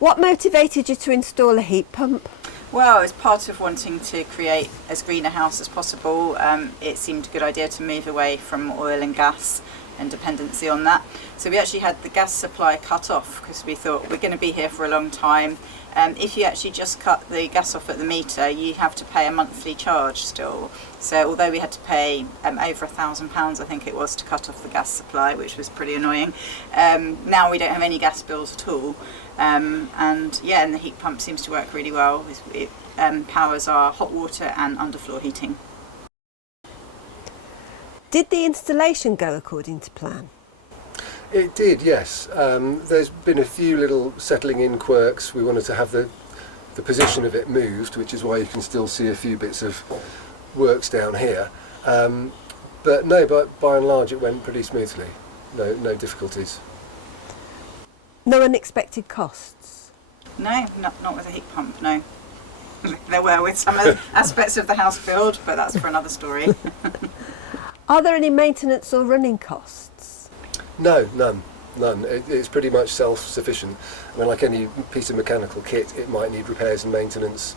What motivated you to install a heat pump? Well, as part of wanting to create as green a house as possible, it seemed a good idea to move away from oil and gas and dependency on that. So we actually had the gas supply cut off because we thought we're going to be here for a long time. If you actually just cut the gas off at the meter, you have to pay a monthly charge still. So although we had to pay over £1,000, I think it was, to cut off the gas supply, which was pretty annoying, now we don't have any gas bills at all. And the heat pump seems to work really well. It powers our hot water and underfloor heating. Did the installation go according to plan? It did, yes. There's been a few little settling in quirks. We wanted to have the position of it moved, which is why you can still see a few bits of works down here. But no, by and large it went pretty smoothly. No difficulties. No unexpected costs? No, not with a heat pump, no. There were with some aspects of the house build, but that's for another story. Are there any maintenance or running costs? No, none. It's pretty much self-sufficient. I mean, like any piece of mechanical kit, it might need repairs and maintenance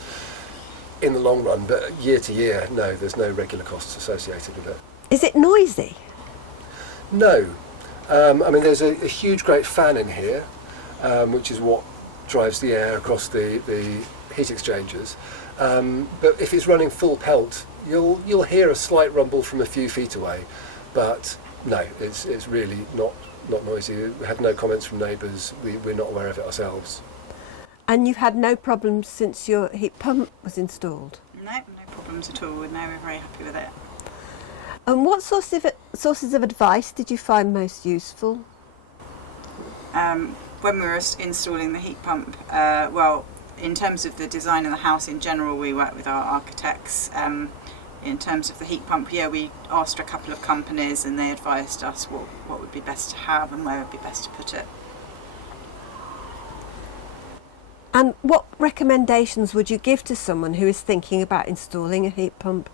in the long run, but year to year, no, there's no regular costs associated with it. Is it noisy? No. I mean, there's a huge, great fan in here, which is what drives the air across the heat exchangers. But if it's running full pelt, you'll hear a slight rumble from a few feet away. But no, it's really not noisy. We had no comments from neighbours. We're not aware of it ourselves. And you've had no problems since your heat pump was installed? No problems at all. No, we're very happy with it. And what sources of advice did you find most useful? When we were installing the heat pump, well, in terms of the design of the house in general, we worked with our architects. In terms of the heat pump, we asked a couple of companies and they advised us what would be best to have and where would be best to put it. And what recommendations would you give to someone who is thinking about installing a heat pump?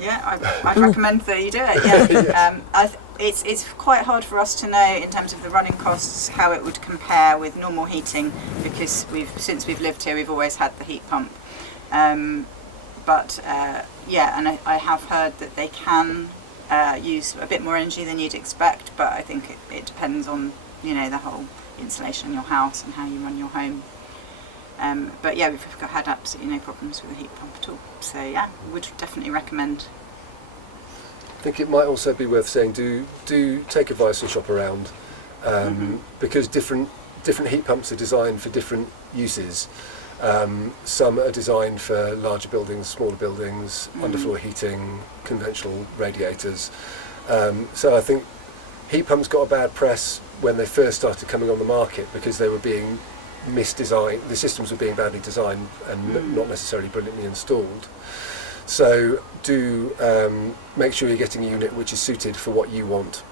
Yeah, I'd recommend that you do it. Yeah, yes. It's quite hard for us to know in terms of the running costs how it would compare with normal heating, because since we've lived here we've always had the heat pump. And I have heard that they can use a bit more energy than you'd expect, but I think it depends on the whole insulation in your house and how you run your home. But yeah, we've had absolutely no problems with the heat pump at all. So yeah, would definitely recommend. I think it might also be worth saying do take advice and shop around, because different heat pumps are designed for different uses. Some are designed for larger buildings, smaller buildings, underfloor heating, conventional radiators. So I think heat pumps got a bad press when they first started coming on the market because they were being misdesigned. The systems were being badly designed and not necessarily brilliantly installed. So do make sure you're getting a unit which is suited for what you want.